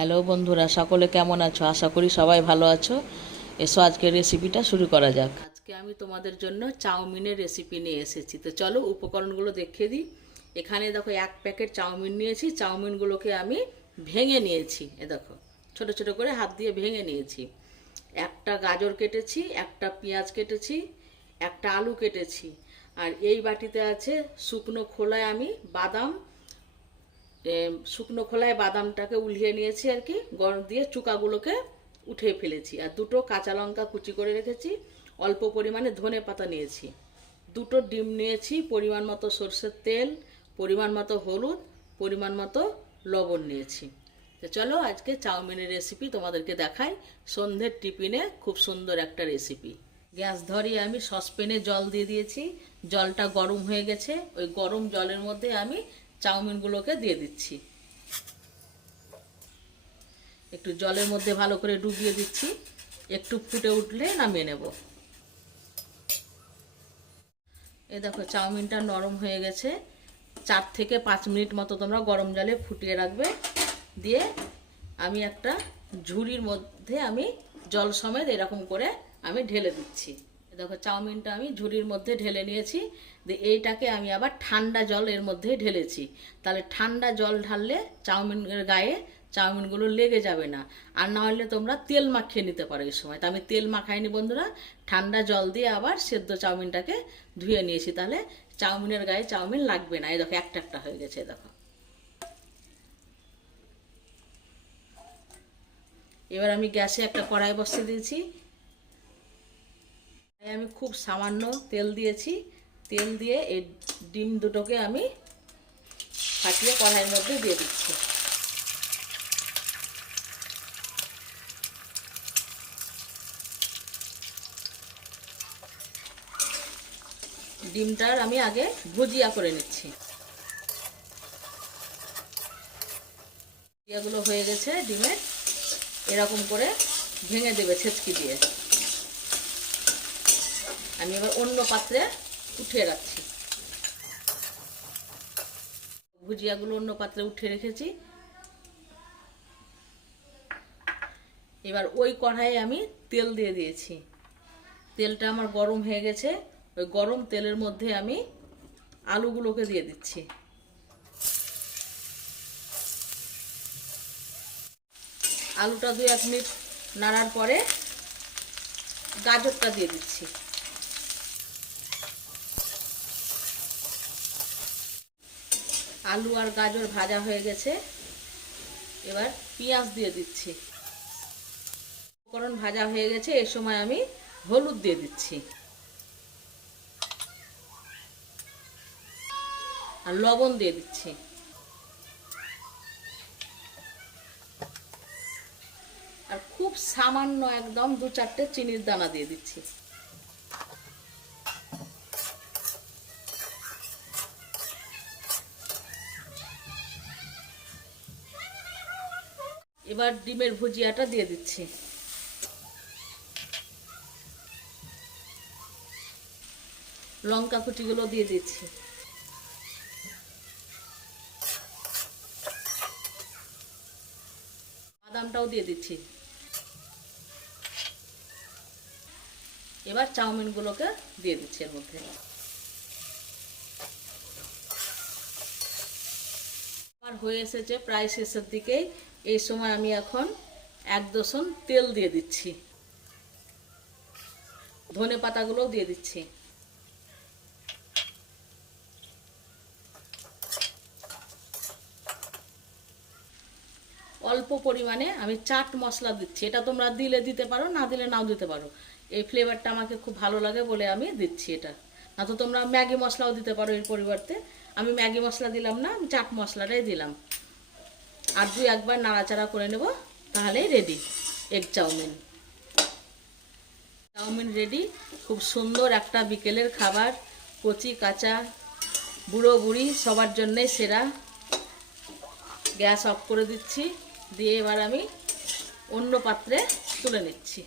Hello বন্ধুরা, সকলে কেমন আছো? আশা করি সবাই ভালো আছো। এসো, আজকের রেসিপিটা শুরু করা যাক। আজকে আমি তোমাদের জন্য চাউমিনের রেসিপি নিয়ে এসেছি। তো চলো, উপকরণগুলো দেখিয়ে দিই। এখানে দেখো, এক প্যাকেট চাউমিন নিয়েছি। চাউমিনগুলোকে আমি ভেঙে নিয়েছি। এ দেখো, ছোট ছোট করে হাত দিয়ে ভেঙে নিয়েছি। একটা গাজর কেটেছি, একটা পেঁয়াজ কেটেছি, একটা আলু কেটেছি। আর এই বাটিতে আছে শুকনো খোলায় আমি বাদাম শুকনো খোলায় বাদামটাকে উলিয়ে নিয়েছি আর কি, গরম দিয়ে চুকাগুলোকে উঠিয়ে ফেলেছি। আর দুটো কাঁচা লঙ্কা কুচি করে রেখেছি, অল্প পরিমাণে ধনে পাতা নিয়েছি। দুটো ডিম নিয়েছি, পরিমাণ মতো সর্ষের তেল, পরিমাণ মতো হলুদ, পরিমাণ মতো লবণ নিয়েছি। তো চলো আজকে চাউমিনের রেসিপি তোমাদেরকে দেখাই। সন্ধ্যের টিফিনে খুব সুন্দর একটা রেসিপি গ্যাস ধরিয়ে আমি সসপ্যানে জল দিয়ে দিয়েছি। জলটা গরম হয়ে গেছে। ওই গরম জলের মধ্যে আমি চাউমিনগুলোকে দিয়ে দিচ্ছি। একটু জলের মধ্যে ভালো করে ডুবিয়ে দিচ্ছি। একটু ফুটে উঠলে নামিয়ে নেব। এ দেখো, চাউমিনটা নরম হয়ে গেছে। চার থেকে পাঁচ মিনিট মতো তোমরা গরম জলে ফুটিয়ে রাখবে। দিয়ে আমি একটা ঝুড়ির মধ্যে আমি জল সমেত এরকম করে আমি ঢেলে দিচ্ছি। দেখো, চাউমিনটা আমি ঝুড়ির মধ্যে ঢেলে নিয়েছি এইটাকে আমি আবার ঠান্ডা জল এর মধ্যে ঢেলেছি। তাহলে ঠান্ডা জল ঢাললে চাউমিনের গায়ে চাউমিনগুলো লেগে যাবে না। আর না হলে তোমরা তেল মাখিয়ে নিতে পারো এই সময়। তা আমি তেল মাখাইনি বন্ধুরা, ঠান্ডা জল দিয়ে আবার সেদ্ধ চাউমিনটাকে ধুয়ে নিয়েছি। তাহলে চাউমিনের গায়ে চাউমিন লাগবে না। এই দেখো, একটা একটা হয়ে গেছে দেখো। এবার আমি গ্যাসে একটা কড়াই বসিয়ে দিয়েছি। আমি খুব সামান্য তেল দিয়েছি। তেল দিয়ে এই ডিম দুটোকে আমি ফাটিয়ে কড়াইয়ের মধ্যে দিয়ে দিচ্ছি। ডিমটার আমি আগে ভুজিয়া করে নিচ্ছি। ভুজিয়াগুলো হয়ে গেছে ডিমের এরকম করে ভেঙে দেবে ছেচকি দিয়ে। আমি এবার অন্য পাত্রে উঠিয়ে রাখছি। ভুজিয়াগুলো অন্য পাত্রে উঠে রেখেছি। এবার ওই কড়াইয়ে আমি তেল দিয়ে দিয়েছি। তেলটা আমার গরম হয়ে গেছে। ওই গরম তেলের মধ্যে আমি আলুগুলোকে দিয়ে দিচ্ছি। আলুটা দুই এক মিনিট নাড়ার পরে গাজরটা দিয়ে দিচ্ছি। আলু আর গাজর ভাজা হয়ে গেছে। এবার পেঁয়াজ দিয়ে দিচ্ছি। উপকরণ ভাজা হয়ে গেছে, এ সময় আমি হলুদ দিয়ে দিচ্ছি। আর লবণ দিয়ে দিচ্ছি। আর খুব সামান্য একদম দু চারটে চিনির দানা দিয়ে দিচ্ছি। এবার ডিমের ভুজিয়াটা দিয়ে দিচ্ছি। লঙ্কা কুচিগুলো দিয়ে দিচ্ছি। বাদামটাও দিয়ে দিচ্ছি। এবার চাউমিনগুলোকে দিয়ে দিচ্ছি এর মধ্যে। আমার হয়ে এসেছে প্রায় শেষের দিকে এই সময় আমি এখন এক দোসন তেল দিয়ে দিচ্ছি। ধনে পাতাগুলোও দিয়ে দিচ্ছি। অল্প পরিমাণে আমি চাট মশলা দিচ্ছি। এটা তোমরা দিলে দিতে পারো, না দিলে নাও দিতে পারো। এই ফ্লেভারটা আমাকে খুব ভালো লাগে বলে আমি দিচ্ছি এটা। না তো তোমরা ম্যাগি মশলাও দিতে পারো এর পরিবর্তে। আমি ম্যাগি মশলা দিলাম না, আমি চাট মশলাটাই দিলাম। আর দুই একবার নাড়াচাড়া করে নেব, তাহলেই ready egg chowmein. Chowmein ready খুব সুন্দর একটা বিকেলের খাবার, কচি, কাঁচা, বুড়ো বুড়ি, সবার জন্যে সেরা। গ্যাস অফ করে দিচ্ছি, দিয়ে এবার আমি অন্য পাত্রে তুলে নিচ্ছি।